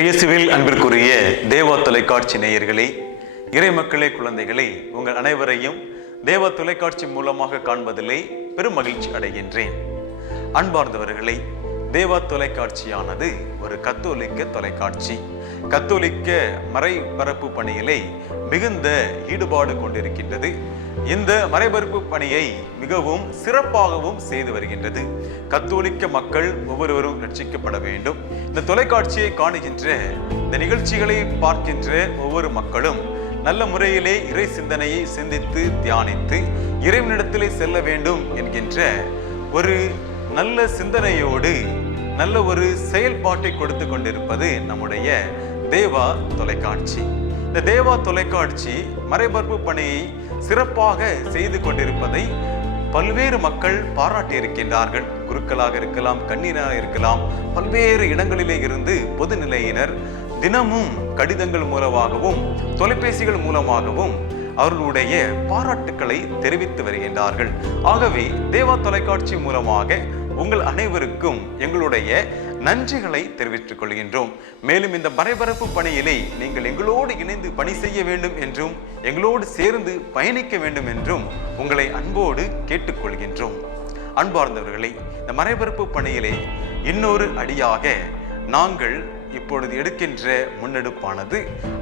இறையேசுவில் அன்பிற்குரிய தேவா தொலைக்காட்சி நேயர்களே, இறை மக்களே, குழந்தைகளே, உங்கள் அனைவரையும் தேவா தொலைக்காட்சி மூலமாக காண்பதிலே பெரும் மகிழ்ச்சி அடைகின்றேன். அன்பார்ந்தவர்களே, தேவா தொலைக்காட்சியானது ஒரு கத்தோலிக்க தொலைக்காட்சி. கத்தோலிக்க மறைபரப்பு பணியிலே மிகுந்த ஈடுபாடு கொண்டிருக்கின்றது. இந்த மறைபரப்பு பணியை மிகவும் சிறப்பாகவும் செய்து வருகின்றது. கத்தோலிக்க மக்கள் ஒவ்வொருவரும் ரட்சிக்கப்பட வேண்டும். இந்த தொலைக்காட்சியை காணுகின்ற, இந்த நிகழ்ச்சிகளை பார்க்கின்ற ஒவ்வொரு மக்களும் நல்ல முறையிலே இறை சிந்தனையை சிந்தித்து தியானித்து இறைவனிடத்திலே செல்ல வேண்டும் என்கின்ற ஒரு நல்ல சிந்தனையோடு நல்ல ஒரு செயல்பாட்டை கொடுத்து கொண்டிருப்பது நம்முடைய தேவா தொலைக்காட்சி. இந்த தேவா தொலைக்காட்சி மறைபரப்பு பணியை சிறப்பாக செய்து கொண்டிருப்பதை பல்வேறு மக்கள் பாராட்டி இருக்கின்றார்கள். குருக்களாக இருக்கலாம், கண்ணீராக இருக்கலாம், பல்வேறு இடங்களிலே இருந்து பொதுநிலையினர் தினமும் கடிதங்கள் மூலமாகவும் தொலைபேசிகள் மூலமாகவும் அவர்களுடைய பாராட்டுக்களை தெரிவித்து வருகின்றார்கள். ஆகவே தேவா தொலைக்காட்சி மூலமாக உங்கள் அனைவருக்கும் எங்களுடைய நன்றிகளை தெரிவித்துக் கொள்கின்றோம். மேலும் இந்த மறைபரப்பு பணியிலே நீங்கள் எங்களோடு இணைந்து பணி செய்ய வேண்டும் என்றும் எங்களோடு சேர்ந்து பயணிக்க வேண்டும் என்றும் உங்களை அன்போடு கேட்டுக்கொள்கின்றோம். அன்பார்ந்தவர்களே, இந்த மறைபரப்பு பணியிலே இன்னொரு அடியாக நாங்கள் இப்பொழுது எடுக்கின்ற முன்னெடுப்பானது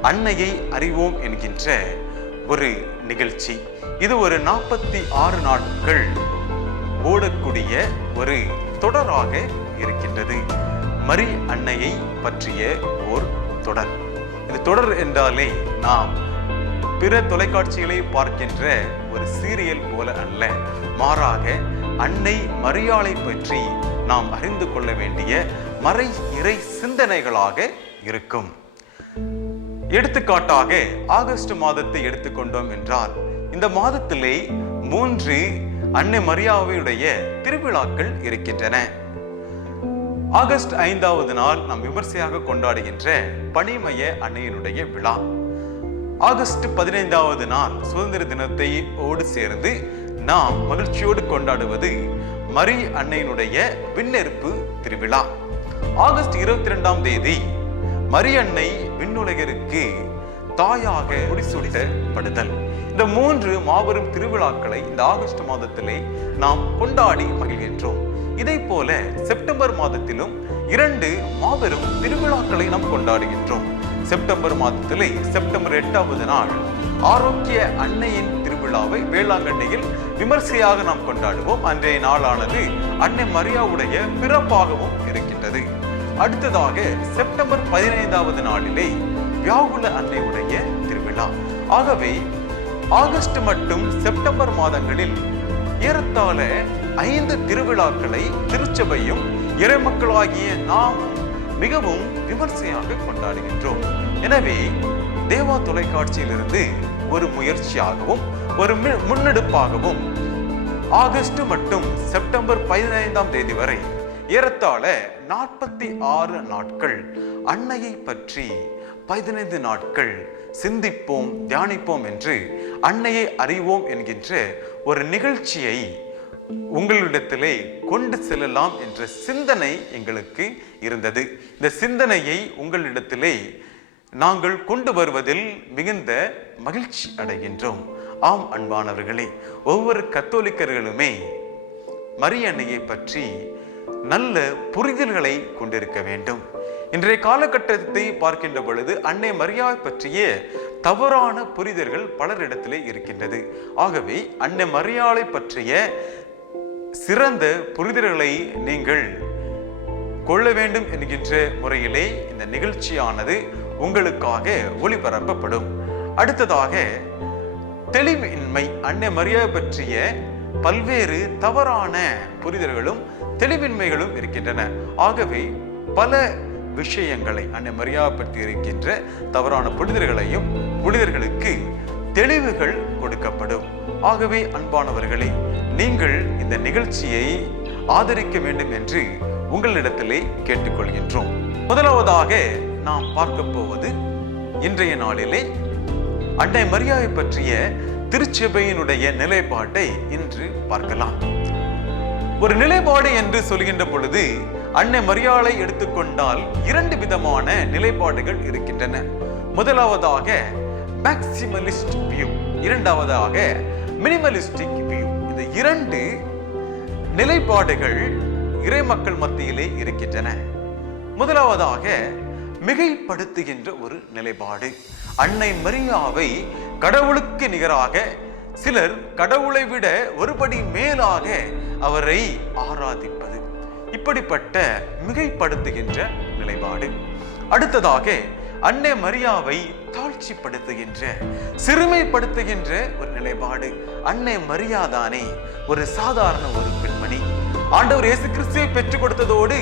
அன்னையை அறிவோம் என்கின்ற ஒரு நிகழ்ச்சி. இது ஒரு 46 நாட்கள் ஓடக்கூடிய ஒரு தொடராக இருக்கின்றது. மரி அன்னையை பற்றிய ஓர் தொடர். இந்த தொடர் என்றாலே நாம் பிற தொலைக்காட்சிகளை பார்க்கின்ற ஒரு சீரியல் போல அல்ல, மாறாக அன்னை மரியாளை பற்றி நாம் அறிந்து கொள்ள வேண்டிய மறை இறை சிந்தனைகளாக இருக்கும். எடுத்துக்காட்டாக ஆகஸ்ட் மாதத்தை எடுத்துக்கொண்டோம் என்றால், இந்த மாதத்திலே 3 அன்னை மரியாவுடைய திருவிழாக்கள் இருக்கின்றன. ஆகஸ்ட் 5வது நாள் நாம் விமர்சையாக கொண்டாடுகின்ற பனிமய அன்னையினுடைய விழா. ஆகஸ்ட் 15வது நாள் சுதந்திர தினத்தை ஓடு சேர்ந்து நாம் மகிழ்ச்சியோடு கொண்டாடுவது மரி அன்னையினுடைய விண்ணெருப்பு திருவிழா. ஆகஸ்ட் 22ஆம் தேதி மரி அன்னை விண்ணுலகிற்கு தாயாக முடிசூட்டப்படுதல். இந்த 3 மாபெரும் திருவிழாக்களை இந்த ஆகஸ்ட் மாதத்திலே நாம் கொண்டாடி மகிழ்கின்றோம். இதை போல செப்டம்பர் மாதத்திலும் 2 மாபெரும் திருவிழாக்களை நாம் கொண்டாடுகின்றோம். செப்டம்பர் மாதத்திலே செப்டம்பர் 8வது நாள் ஆரோக்கிய அன்னையின் திருவிழாவை வேளாங்கண்ணியில் விமர்சையாக நாம் கொண்டாடுவோம். அன்றைய நாளானது அன்னை மரியாவுடைய பிறப்பாகவும் இருக்கின்றது. அடுத்ததாக செப்டம்பர் 15வது நாளிலே வியாகுல அன்னையுடைய திருவிழா. ஆகவே ஆகஸ்ட் மற்றும் செப்டம்பர் மாதங்களில் ஏறத்தாழ 5 திருவிழாக்களை திருச்சபையும் இறைமக்களாகிய நாம் மிகவும் விமர்சையாக கொண்டாடுகின்றோம். எனவே தேவா தொலைக்காட்சியிலிருந்து ஒரு முயற்சியாகவும் ஒரு முன்னெடுப்பாகவும் ஆகஸ்ட் மற்றும் செப்டம்பர் 15ஆம் தேதி வரை ஏறத்தாழ 46 நாட்கள் அன்னையை பற்றி 15 நாட்கள் சிந்திப்போம், தியானிப்போம் என்று அன்னையை அறிவோம் என்கின்ற ஒரு நிகழ்ச்சியை உங்களிடத்திலே கொண்டு செல்லலாம் என்ற சிந்தனை எங்களுக்கு இருந்தது. இந்த சிந்தனையை உங்களிடத்திலே நாங்கள் கொண்டு வருவதில் மிகுந்த மகிழ்ச்சி அடைகின்றோம். ஆம் அன்பானவர்களே, ஒவ்வொரு கத்தோலிக்கர்களுமே மரி அன்னையை பற்றி நல்ல புரிதல்களை கொண்டிருக்க வேண்டும். இன்றைய காலகட்டத்தை பார்க்கின்ற பொழுது அன்னை மரியாவை பற்றிய தவறான புரிதல்கள் பலரிடத்திலே இருக்கின்றது. ஆகவே அன்னை மரியாளை பற்றிய சிறந்த புரிதல்களை நீங்கள் கொள்ள வேண்டும் என்கின்ற முறையிலே இந்த நிகழ்ச்சியானது உங்களுக்காக ஒளிபரப்பப்படும். அடுத்ததாக தெளிவின்மை, அன்னை மரியாவை பற்றிய பல்வேறு தவறான புரிதல்களும் தெளிவின்மைகளும் இருக்கின்றன. ஆகவே பல விஷயங்களை அன்னை மரியாவை பற்றி இருக்கின்ற தவறான புனிதர்களுக்கு தெளிவுகள் கொடுக்கப்படும். ஆகவே அன்பானவர்களே, நீங்கள் இந்த நிகழ்ச்சியை ஆதரிக்க வேண்டும் என்று உங்களிடத்திலே கேட்டுக்கொள்கின்றோம். முதலாவதாக நாம் பார்க்க போவது இன்றைய நாளிலே அன்னை மரியாவை பற்றிய திருச்சபையினுடைய நிலைப்பாட்டை இன்று பார்க்கலாம். ஒரு நிலைப்பாடு என்று சொல்கின்ற பொழுது அன்னை மரியாளை எடுத்துக்கொண்டால் இரண்டு விதமான நிலைப்பாடுகள் இருக்கின்றன. முதலாவதாக மேக்சிமலிஸ்ட் வியூ, இரண்டாவதாக மினிமலிஸ்டிக் வியூ. இந்த இரண்டு நிலைப்பாடுகள் இறை மக்கள் மத்தியிலே இருக்கின்றன. முதலாவதாக மிகைப்படுத்துகின்ற ஒரு நிலைப்பாடு. அன்னை மரியாவை கடவுளுக்கு நிகராக, சிலர் கடவுளை விட ஒருபடி மேலாக அவரை ஆராதிப்பது, இப்படிப்பட்ட மிகைப்படுத்துகின்ற நிலைப்பாடு. அடுத்ததாக அன்னை மரியாவை தாழ்ச்சிப்படுத்துகின்ற, சிறுமைப்படுத்துகின்ற ஒரு நிலைப்பாடு. அன்னை மரியாதானே ஒரு சாதாரண ஒரு பெண்மணி, ஆண்டவர் இயேசு கிறிஸ்துவை பெற்றுக் கொடுத்ததோடு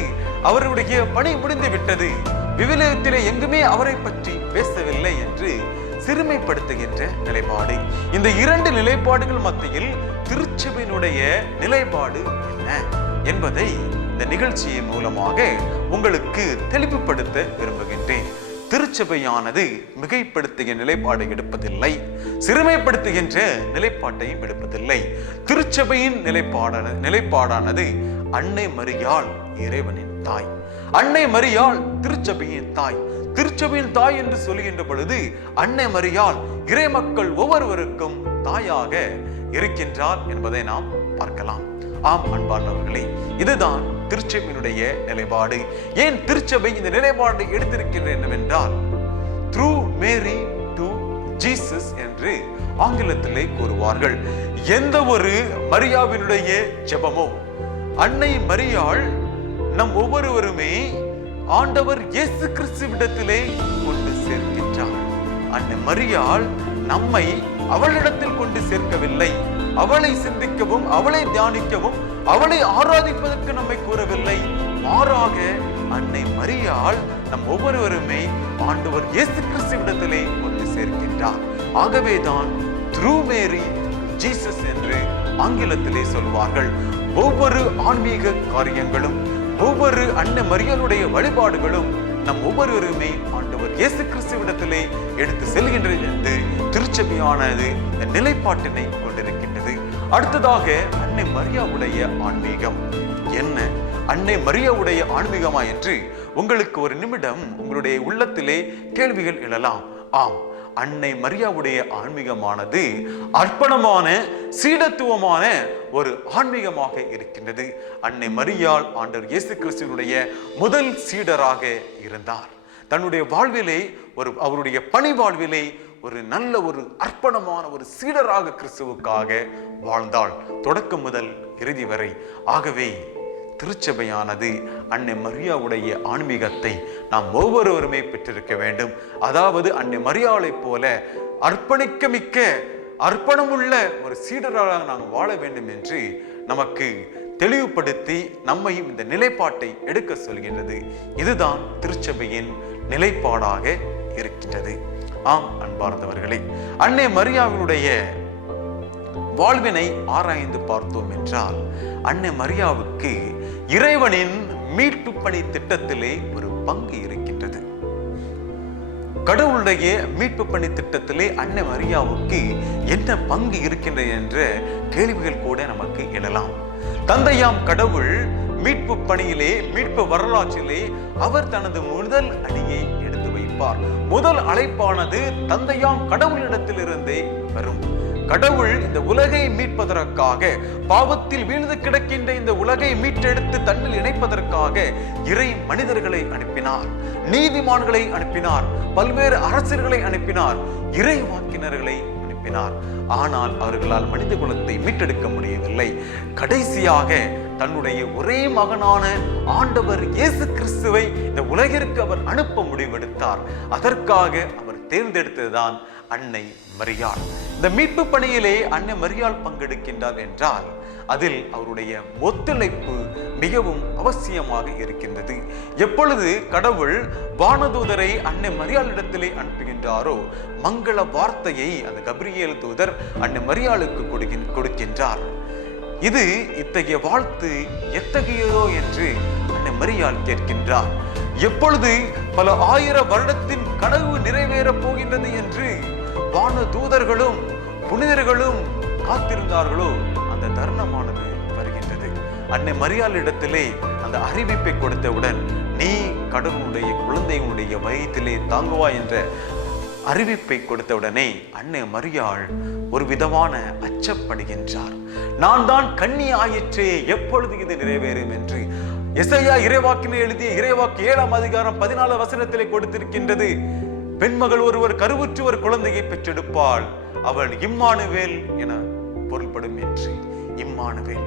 அவருடைய பணி முடிந்து விட்டது, விவிலியத்திலே எங்குமே அவரை பற்றி பேசவில்லை என்று சிறுமைப்படுத்துகின்ற நிலைப்பாடு. இந்த இரண்டு நிலைப்பாடுகள் மத்தியில் திருச்சபையினுடைய நிலைப்பாடு என்ன என்பதை இந்த நிகழ்ச்சியின் மூலமாக உங்களுக்கு தெளிவுபடுத்த விரும்புகின்றேன். திருச்சபையானது மிகைப்படுத்துகிற நிலைப்பாடை எடுப்பதில்லை, சிறுமைப்படுத்துகின்ற நிலைப்பாட்டையும் எடுப்பதில்லை. திருச்சபையின் நிலைப்பாடானது அன்னை மரியாள் இறைவனின் தாய், அன்னை மரியாள் திருச்சபையின் தாய். திருச்சபையின் தாய் என்று சொல்லுகின்ற பொழுது அன்னை மரியாள் இறை மக்கள் ஒவ்வொருவருக்கும் தாயாக இருக்கின்றார் என்பதை நாம் பார்க்கலாம். ஆம் அன்பார்ந்தவர்களே, இதுதான் திருச்சபையினுடைய நிலைப்பாடு. ஏன் திருச்சபை இந்த நிலைப்பாட்டை எடுத்திருக்கின்றது என்னவென்றால், த்ரூ மேரி டு ஜீசஸ் என்று ஆங்கிலத்திலே கூறுவார்கள். எந்த ஒரு மரியாவினுடைய ஜெபமோ, அன்னை மரியாள் நம் ஒவ்வொருவருமே ஆண்டவர் இயேசு கிறிஸ்துவிடத்திலே கொண்டு சேர்க்கின்றார். அன்னை மரியாள் நம்மை அவளிடத்தில் கொண்டு சேர்க்கவில்லை, அவளை சிந்திக்கவும் அவளை தியானிக்கவும் அவளை ஆராதிப்பதற்கு நம்மை கூறவில்லை. மாறாக அன்னை மரியாள் நம் ஒவ்வொருவருமே ஆண்டவர் இயேசு கிறிஸ்துவிடத்திலே கொண்டு சேர்க்கின்றார். ஆகவேதான் த்ரூ மேரி ஜீசஸ் என்று ஆங்கிலத்திலே சொல்வார்கள். ஒவ்வொரு ஆன்மீக காரியங்களும், ஒவ்வொரு அன்னை மரியாளுடைய வழிபாடுகளும் நம் ஒவ்வொருவருமே ஆண்டவர் இயேசு கிறிஸ்துவிடத்திலே எடுத்து செல்கின்றது என்று திருச்சபையானது இந்த நிலைப்பாட்டினை கொண்டிருக்கின்றது. அடுத்ததாக அன்னை மரியாவுடைய ஆன்மீகம் என்ன? அன்னை மரியாவுடைய ஆன்மீகமா என்று உங்களுக்கு ஒரு நிமிடம் உங்களுடைய உள்ளத்திலே கேள்விகள் எழலாம். ஆம், அன்னை மரியாவுடைய ஆன்மீகமானது அர்ப்பணமான, சீடத்துவமான ஒரு ஆன்மீகமாக இருக்கின்றது. அன்னை மரியாள் ஆண்டவர் இயேசு கிறிஸ்துவினுடைய முதல் சீடராக இருந்தார். தன்னுடைய வாழ்விலே, அவருடைய பணி வாழ்விலே ஒரு நல்ல ஒரு அர்ப்பணமான ஒரு சீடராக கிறிஸ்துவுக்காக வாழ்ந்தாள், தொடக்கம் முதல் இறுதி வரை. ஆகவே திருச்சபையானது அன்னை மரியாவுடைய ஆன்மீகத்தை நாம் ஒவ்வொருவருமே பெற்றிருக்க வேண்டும். அதாவது அன்னை மரியாளை போல அர்ப்பணிக்க மிக்க, அர்ப்பணமுள்ள ஒரு சீடராக நாம் வாழ வேண்டும் என்று நமக்கு தெளிவுபடுத்தி நம்மையும் இந்த நிலைப்பாட்டை எடுக்க சொல்கின்றது. இதுதான் திருச்சபையின் நிலைப்பாடாக இருக்கின்றது. ஆம் அன்பார்ந்தவர்களே, அன்னை மரியாவினுடைய வாழ்வினை ஆராய்ந்து பார்த்தோம் என்றால், அன்னை மரியாவுக்கு இறைவனின் மீட்பு பணி திட்டத்திலே ஒரு பங்கு இருக்கின்றது. கடவுளுடைய மீட்பு பணி திட்டத்திலே அன்னை மரியாவுக்கு என்ன பங்கு இருக்கின்றது என்ற கேள்விகள் கூட நமக்கு எழலாம். தந்தையாம் கடவுள் மீட்பு பணியிலே, மீட்பு வரலாற்றிலே அவர் தனது முதல் அடியை எடுத்து வைப்பார். முதல் அழைப்பானது தந்தையாம் கடவுளிடத்திலிருந்தே வரும். கடவுள் இந்த உலகை மீட்பதற்காக, பாவத்தில் வீழ்ந்து கிடக்கின்ற இந்த உலகை மீட்டெடுத்து தன்னில் இணைப்பதற்காக இறை மனிதர்களை அனுப்பினார், நீதிமான்களை அனுப்பினார், பல்வேறு அரசர்களை அனுப்பினார், இறை வாக்கினர்களை அனுப்பினார். ஆனால் அவர்களால் மனித குலத்தை மீட்டெடுக்க முடியவில்லை. கடைசியாக தன்னுடைய ஒரே மகனான ஆண்டவர் இயேசு கிறிஸ்துவை இந்த உலகிற்கு அவர் அனுப்ப முடிவெடுத்தார். அதற்காக அவர் தேர்ந்தெடுத்ததுதான் அன்னை மரியாள். இந்த மீட்பு பணியிலே அன்னை மரியாள் பங்கெடுக்கின்றார் என்றால் அதில் அவருடைய ஒத்துழைப்பு மிகவும் அவசியமாக இருக்கின்றது. எப்பொழுது கடவுள் வானதூதரை அன்னை மரியாளிடத்திலே அனுப்புகின்றாரோ, மங்கள வார்த்தையை அந்த கபிரியேல் தூதர் அன்னை மரியாளுக்கு கொடுக்கின்றார். இது இத்தகைய வாழ்த்து எத்தகையதோ என்று அன்னை மரியாள் கேட்கின்றார். எப்பொழுது பல ஆயிரம் வருடத்தின் கனவு நிறைவேறப் போகின்றது என்று வான தூதர்களும் புனிதர்களும் காத்திருந்தார்களோ, அந்த தருணமானது வருகின்றது. அன்னை மரியாளிடத்திலே அந்த அறிவிப்பை கொடுத்தவுடன், நீ கடவுளுடைய குழந்தையினுடைய வயிற்றிலே தாங்குவாய் என்ற அறிவிப்பை கொடுத்தவுடனே அன்னை மரியாள் ஒரு விதமான அச்சப்படுகின்றார். நான் தான் கன்னி ஆயிற்றே, எப்பொழுது இது நிறைவேறும் என்று எசையா இறைவாக்கினை எழுதிய இறைவாக்கு 7ஆம் அதிகாரம் 14 வசனத்திலே கொடுத்திருக்கின்றது. பெண்மகள் ஒருவர் கருவுற்று ஒரு குழந்தையை பெற்றெடுப்பாள், அவள் இம்மானுவேல் என பொருள்படும் என்று. இம்மானுவேல்,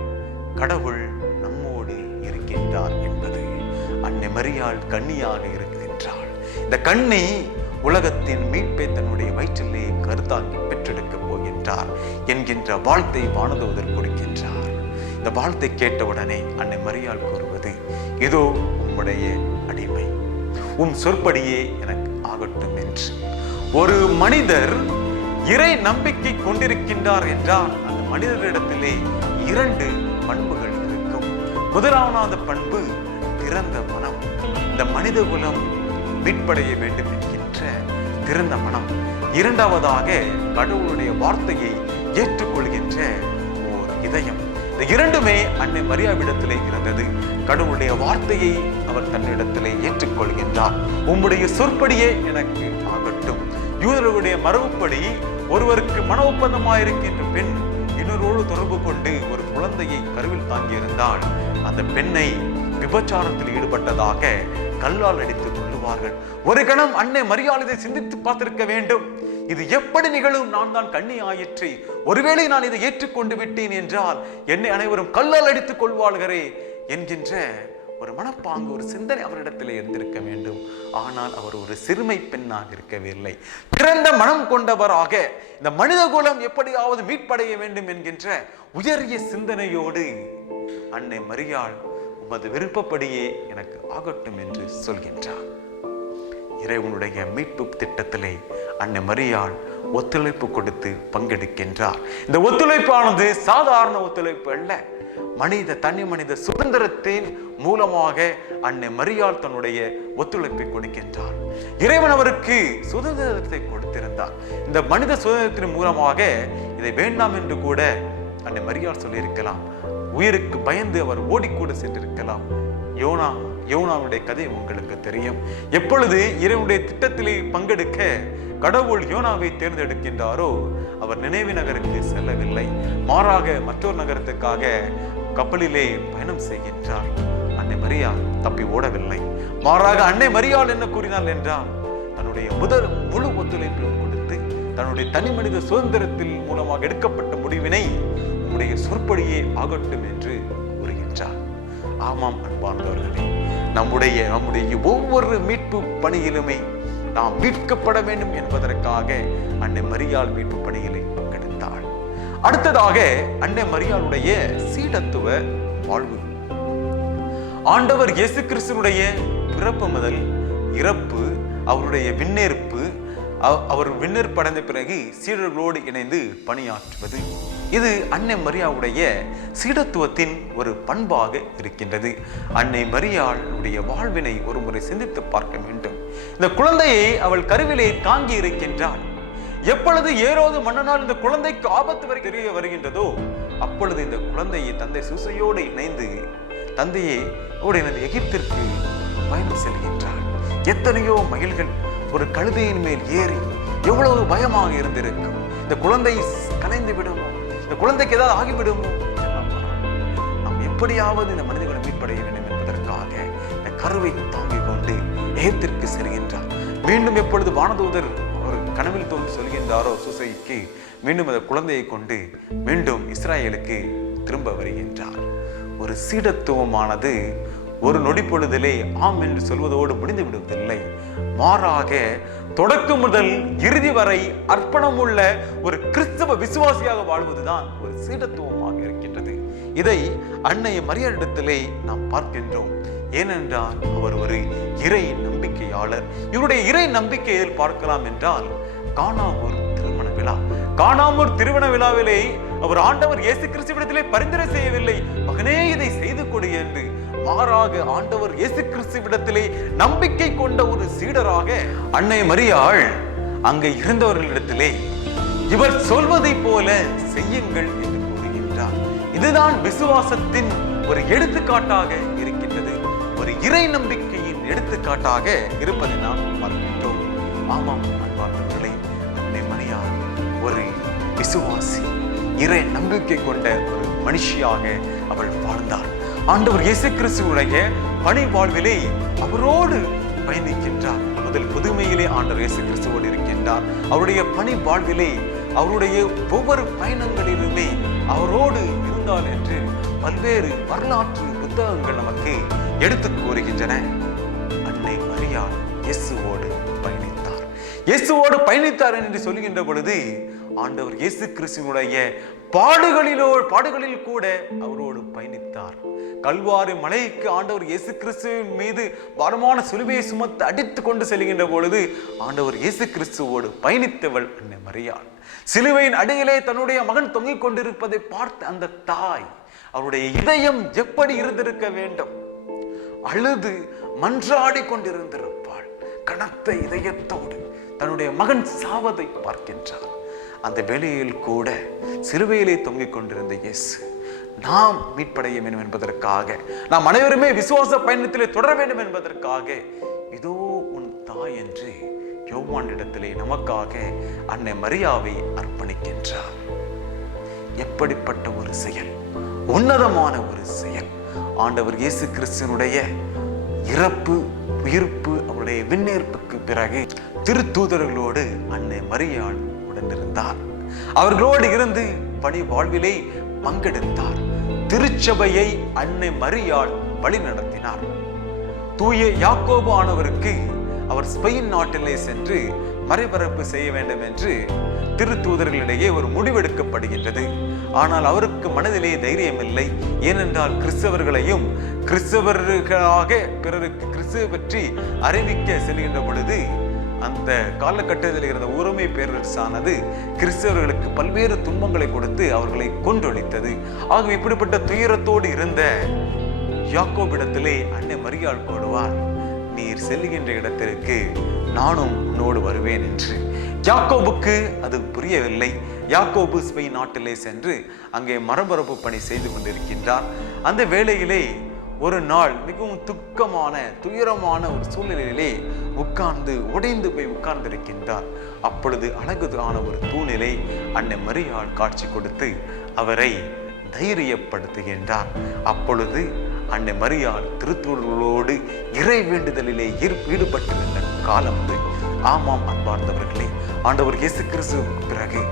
கடவுள் நம்மோடு இருக்கின்றார் என்பது. அன்னை மரியாள் கன்னியாக இருக்கின்றாள். இந்த கன்னி உலகத்தின் மீட்பை தன்னுடைய வயிற்றிலே கருத்தாங்கி பெற்றெடுக்கப் போகின்றார் என்கின்ற வாழ்த்தை வானதூதர் கொடுக்கின்றார். இந்த வாழ்த்தை கேட்டவுடனே அன்னை மரியாள் கூறுவது, இதோ உம்முடைய அடிமை, உம் சொற்படியே எனக்கு ஆகட்டும் என்று. ஒரு மனிதர் இறை நம்பிக்கை கொண்டிருக்கின்றார் என்றால் அந்த மனிதரிடத்திலே 2 பண்புகள் இருக்கும். முதலாவது பண்பு திறந்த மனம். இந்த மனித குலம் மீட்படைய வேண்டும் என்கின்ற திறந்த மனம். இரண்டாவதாக கடவுளுடைய வார்த்தையை ஏற்றுக்கொள்கின்ற ஓர் இதயம். இந்த 2மே அன்னை மரியாவிடத்திலே இருந்தது. கடவுளுடைய வார்த்தையை அவர் தன்னிடத்திலே ஏற்றுக்கொள்கின்றார். உம்முடைய சொற்படியே எனக்கு ஆகட்டும். யூதர்களுடைய மரபுப்படி ஒருவருக்கு மன ஒப்பந்தமாயிருக்கின்ற பெண் இன்னொருவோடு தொடர்பு கொண்டு ஒரு குழந்தையை கருவில் தாங்கியிருந்தால் அந்த பெண்ணை விபச்சாரத்தில் ஈடுபட்டதாக கல்லால் அடித்துக் கொள்ளுவார்கள். ஒரு கணம் அன்னை மரியாள் இதை சிந்தித்து பார்த்திருக்க வேண்டும். இது எப்படி நிகழும்? நான் தான் கன்னி ஆயிற்று, ஒருவேளை நான் இதை ஏற்றுக்கொண்டு விட்டேன் என்றால் என்னை அனைவரும் கல்லால் அடித்துக் கொள்வார்களே என்கின்ற ஒரு மனப்பாங்கு, ஒரு சிந்தனை அவரிடத்திலே இருந்திருக்க வேண்டும். ஆனால் அவர் ஒரு சிறுமை பெண்ணாக இருக்கவில்லை. திறந்த மனம் கொண்டவராக இந்த மனித குலம் எப்படியாவது மீட்படைய வேண்டும் என்கின்ற உயரிய சிந்தனையோடு அன்னை மரியாள் உமது விருப்பப்படியே எனக்கு ஆகட்டும் என்று சொல்கின்றார். இறைவனுடைய மீட்பு திட்டத்திலே அன்னை மரியாள் ஒத்துழைப்பு கொடுத்து பங்கெடுக்கின்றார். இந்த ஒத்துழைப்பானது சாதாரண ஒத்துழைப்பு அல்ல. தனி மனித சுதந்திரத்தின் மூலமாக அன்னை மரியாள் தன்னுடைய ஒத்துழைப்பை கொடுக்கின்றார். இறைவன் அவருக்கு சுதந்திரத்தை கொடுத்திருந்தார். இந்த மனித சுதந்திரத்தின் மூலமாக இதை வேண்டாம் என்று கூட அன்னை மரியாள் சொல்லியிருக்கலாம். உயிருக்கு பயந்து அவர் ஓடிக்கூட சென்றிருக்கலாம். யோனாவுடைய கதை உங்களுக்கு தெரியும். எப்பொழுது இறைவனுடைய திட்டத்திலே பங்கெடுக்க கடவுள் யோனாவை தேர்ந்தெடுக்கின்றாரோ அவர் நினைவு நகருக்கு செல்லவில்லை. மாறாக மற்றொரு நகரத்துக்காக கப்பலிலே பயணம் செய்கின்றார். அன்னை மரியாள் தப்பி ஓடவில்லை. மாறாக அன்னை மரியாள் என்ன கூறினாள் என்றால், தன்னுடைய முழு ஒத்துழைப்பையும் கொடுத்து தன்னுடைய தனி மனித சுதந்திரத்தில் மூலமாக எடுக்கப்பட்ட முடிவினை உம்முடைய சொற்படியே ஆகட்டும் என்று கூறுகின்றார். ஆமாம் அன்பார்ந்தவர்களே, நம்முடைய ஒவ்வொரு மீட்பு பணியிலுமே நாம் மீட்கப்பட வேண்டும் என்பதற்காக அன்னை மரியாள் மீட்பு பணியிலே பங்கெடுத்தாள். அடுத்ததாக அன்னை மரியாளுடைய சீடத்துவ வாழ்வு. ஆண்டவர் இயேசு கிறிஸ்துவினுடைய பிறப்பு முதல் இறப்பு, அவருடைய விண்ணேற்பு, அவர் விண்ணேற்படைந்த பிறகு சீடர்களோடு இணைந்து பணியாற்றுவது, இது அன்னை மரியாளுடைய சீடத்துவத்தின் ஒரு பண்பாக இருக்கின்றது. அன்னை மரியாளுடைய வாழ்வினை ஒரு முறை சிந்தித்து பார்க்க வேண்டும். இந்த குழந்தையை அவள் கருவிலே தாங்கி இருக்கின்றாள். எப்பொழுது ஏரோது மன்னனால் இந்த குழந்தைக்கு ஆபத்து வரை தெரிய வருகின்றதோ அப்பொழுது இந்த குழந்தையை தந்தை சூசையோடு இணைந்து எகிப்திற்கு பயணம் செல்கின்றாள். எத்தனையோ மயில்கள் ஒரு கழுதையின் மேல் ஏறி எவ்வளவு பயமாக இருந்திருக்கும். இந்த குழந்தை கலைந்து விடுமோ, இந்த குழந்தைக்கு ஏதாவது ஆகிவிடுமோ, நாம் எப்படியாவது இந்த மனிதர்களை மீட்படைய வேண்டும் என்பதற்காக இந்த கருவை தாங்கிக் கொண்டு எகிப்திற்கு செல்கின்றார். மீண்டும் எப்பொழுது வானதூதர் ஒரு கனவில் தோன்றி சொல்கின்றாரோ சூசைக்கு, மீண்டும் அந்த குழந்தையை கொண்டு மீண்டும் இஸ்ராயேலுக்கு திரும்ப வருகின்றார். ஒரு சீடத்துவமானது ஒரு நொடி பொழுதிலே ஆம் என்று சொல்வதோடு முடிந்து விடுவதில்லை. மாறாக தொடக்கம் முதல் இறுதி வரை அர்ப்பணமுள்ள ஒரு கிறிஸ்தவ விசுவாசியாக வாழ்வதுதான் ஒரு சீடத்துவமாக இருக்கின்றது. இதை அன்னை மரியாளிடத்திலே நாம் பார்க்கின்றோம். ஏனென்றால் அவர் ஒரு இறை நம்பிக்கையாளர். இவருடைய இறை நம்பிக்கையில் பார்க்கலாம் என்றால் கானாவூர் திருமண விழா. கானாவூர் திருமண விழாவிலே அவர் ஆண்டவர் இயேசு கிறிஸ்துவிடத்திலே பரிந்துரை செய்யவில்லை, மகனே இதை செய்து கொடு என்று. மாறாக ஆண்டவர் இயேசு கிறிஸ்துவிடத்திலே நம்பிக்கை கொண்ட ஒரு சீடராக அன்னை மரியாள் அங்கே இருந்தவர்களிடத்திலே இவர் சொல்வதை போல செய்யுங்கள் என்று கூறுகின்றார். இதுதான் விசுவாசத்தின் ஒரு எடுத்துக்காட்டாக இருக்கின்றது. ஒரு இறை நம்பிக்கையின் எடுத்துக்காட்டாக இருப்பதை நாம் பார்க்கின்றோம். ஆமாம் அன்பார்ந்தவர்களே, அன்னை மரியாள் ஒரு விசுவாசி, இறை நம்பிக்கை கொண்ட ஒரு மனுஷியாக அவள் வாழ்ந்தார். ஆண்டவர் இயேசு கிறிஸ்துவுடைய பணி வாழ்விலே அவரோடு பயணிக்கின்றார். முதல் புதுமையிலே ஆண்டவர் இயேசு கிறிஸ்துவோடு இருக்கின்றார். அவருடைய பணி வாழ்விலே அவருடைய ஒவ்வொரு பயணங்களிலுமே அவரோடு இருந்தார் என்று பல்வேறு வரலாற்று புத்தகங்கள் நமக்கு எடுத்து கூறுகின்றன. அன்னை மரியாள் இயேசுவோடு பயணித்தார். இயேசுவோடு பயணித்தார் என்று சொல்கின்ற பொழுது ஆண்டவர் இயேசு கிறிஸ்துவுடைய பாடுகளில் கூட அவரோடு பயணித்தார். கல்வாரி மலைக்கு ஆண்டவர் இயேசு கிறிஸ்துவின் மீது பாரமான சிலுவையை சுமத்து அடித்து கொண்டு செல்கின்ற பொழுது ஆண்டவர் இயேசு கிறிஸ்துவோடு பயணித்தவள் அன்னை மரியாள். சிலுவையின் அடியிலே தன்னுடைய மகன் தொங்கிக் கொண்டிருப்பதை பார்த்த அந்த தாய், அவருடைய இதயம் எப்படி இருந்திருக்க வேண்டும்? அழுது மன்றாடி கொண்டிருந்திருப்பாள். கனத்த இதயத்தோடு தன்னுடைய மகன் சாவதை பார்க்கின்றார். அந்த வேளையில் கூட சிலுவையிலே தொங்கிக் கொண்டிருந்த இயேசு நாம் மீட்படைய வேண்டும் என்பதற்காக, நாம் அனைவருமே விசுவாச பயணத்திலே தொடர வேண்டும் என்பதற்காக இதோ உன் தாய் என்று யோவானிடத்திலே நமக்காக அன்னை மரியாவை அர்ப்பணிக்கின்றார். எப்படிப்பட்ட ஒரு செயல், உன்னதமான ஒரு செயல்! ஆண்டவர் இயேசு கிறிஸ்துவினுடைய இறப்பு, உயிர்ப்பு, அவருடைய விண்ணேற்புக்கு பிறகு திருத்தூதர்களோடு அன்னை மரியாள் உடனிருந்தார். அவர்களோடு இருந்து பணி வாழ்விலே பங்கெடுத்தார். திருச்சபையை அன்னை மரியாள் வழி நடத்தினார். தூய யாக்கோபு ஆனவருக்கு அவர் ஸ்பெயின் நாட்டிலே சென்று மறைபரப்பு செய்ய வேண்டும் என்று திருத்தூதர்களிடையே ஒரு முடிவெடுக்கப்படுகின்றது. ஆனால் அவருக்கு மனதிலே தைரியம் இல்லை. ஏனென்றால் கிறிஸ்தவர்களையும் கிறிஸ்தவர்களாக பிறருக்கு கிறிஸ்துவ பற்றி அறிவிக்க செல்கின்ற பொழுது அந்த காலகட்டத்தில் இருந்த உரிமை பேரரசானது கிறிஸ்தவர்களுக்கு பல்வேறு துன்பங்களை கொடுத்து அவர்களை கொன்றொழித்தது. ஆகவே இப்படிப்பட்ட துயரத்தோடு இருந்த யாக்கோபிடத்திலே அன்னை மரியாள் கூறுவார், நீர் செல்லுகின்ற இடத்திற்கு நானும் உன்னோடு வருவேன் என்று. யாக்கோபுக்கு அது புரியவில்லை. யாக்கோபு ஸ்பெயின் நாட்டிலே சென்று அங்கே மரபரப்பு பணி செய்து கொண்டிருக்கின்றார். அந்த வேளையிலே ஒரு நாள் மிகவும் துக்கமான துயரமான ஒரு சூழ்நிலையிலே உடைந்து போய் உட்கார்ந்திருக்கின்றார். அப்பொழுது அழகான ஒரு தூணிலே அன்னை மரியாள் காட்சி கொடுத்து அவரை தைரியப்படுத்துகின்றார். அப்பொழுது அன்னை மரியாள் திருத்தூதர்களோடு இறை வேண்டுதலிலே ஈடுபட்டிருந்த காலம் அது. ஆமாம் அன்பார்ந்தவர்களே, ஆண்டவர் இயேசு கிறிஸ்துவுக்கு பிறகு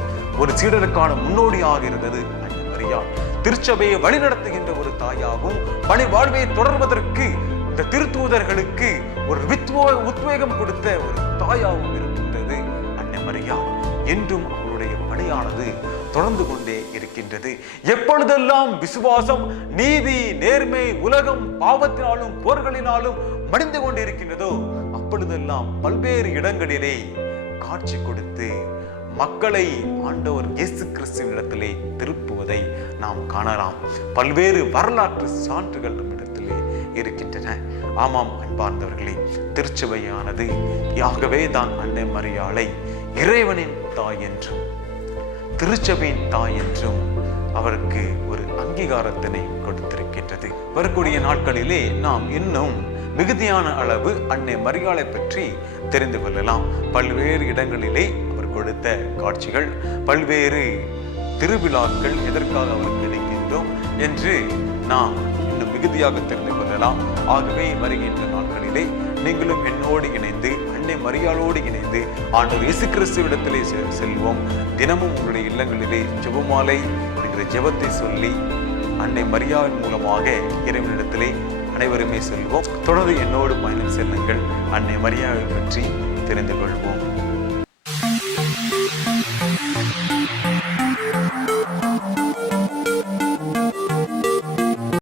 ஒரு சீடருக்கான முன்னோடியாக இருந்தது அன்னை மரியாள். திருச்சபையை வழிநடத்துகின்ற ஒரு தாயாகவும் பணி வாழ்வை தொடர்வதற்கு இந்த திருத்தூதர்களுக்கு ஒரு உத்வேகம் கொடுத்த ஒரு தாயாகவும் இருக்கின்றது அன்னை மரியாள். என்றும் அவருடைய பணியானது தொடர்ந்து கொண்டே இருக்கின்றது. எப்பொழுதெல்லாம் விசுவாசம், நீதி, நேர்மை உலகம் பாவத்தினாலும் போர்களினாலும் மடிந்து கொண்டு இருக்கின்றதோ அப்பொழுதெல்லாம் பல்வேறு இடங்களிலே காட்சி கொடுத்து மக்களை ஆண்டவர் இயேசு கிறிஸ்துவின் இடத்திலே திருப்புவதை நாம் காணலாம். பல்வேறு வரலாற்று சான்றுகள் நம்மிடத்திலே இருக்கின்றன. ஆமாம் அன்பார்ந்தவர்களே, திருச்சபையானது யாகவே தான் அன்னை மரியாளை இறைவனின் தாய் என்றும் திருச்சபையின் தாய் என்றும் அவருக்கு ஒரு அங்கீகாரத்தினை கொடுத்திருக்கின்றது. வரக்கூடிய நாட்களிலே நாம் இன்னும் மிகுதியான அளவு அன்னை மரியாளை பற்றி தெரிந்து கொள்ளலாம். பல்வேறு இடங்களிலே அவர் கொடுத்த காட்சிகள், பல்வேறு திருவிழாக்கள் எதற்காக அவருக்கு கிடைக்கின்றோம் என்று நாம் இன்னும் மிகுதியாக தெரிந்து கொள்ளலாம். ஆகவே வருகின்ற நாட்களிலே நீங்களும் என்னோடு இணைந்து அன்னை மரியாளோடு இணைந்து ஆண்டவர் இயேசு கிறிஸ்துவிடத்திலே செல்வோம். தினமும் உங்களுடைய இல்லங்களிலே ஜெபமாலை என்கிற ஜெபத்தை சொல்லி அன்னை மரியாளின் மூலமாக இறைவனிடத்திலே அனைவருமே செல்வோம். தொடர்ந்து என்னோடு பயணம் செல்லுங்கள். அன்னை மரியாளை பற்றி தெரிந்து கொள்வோம்.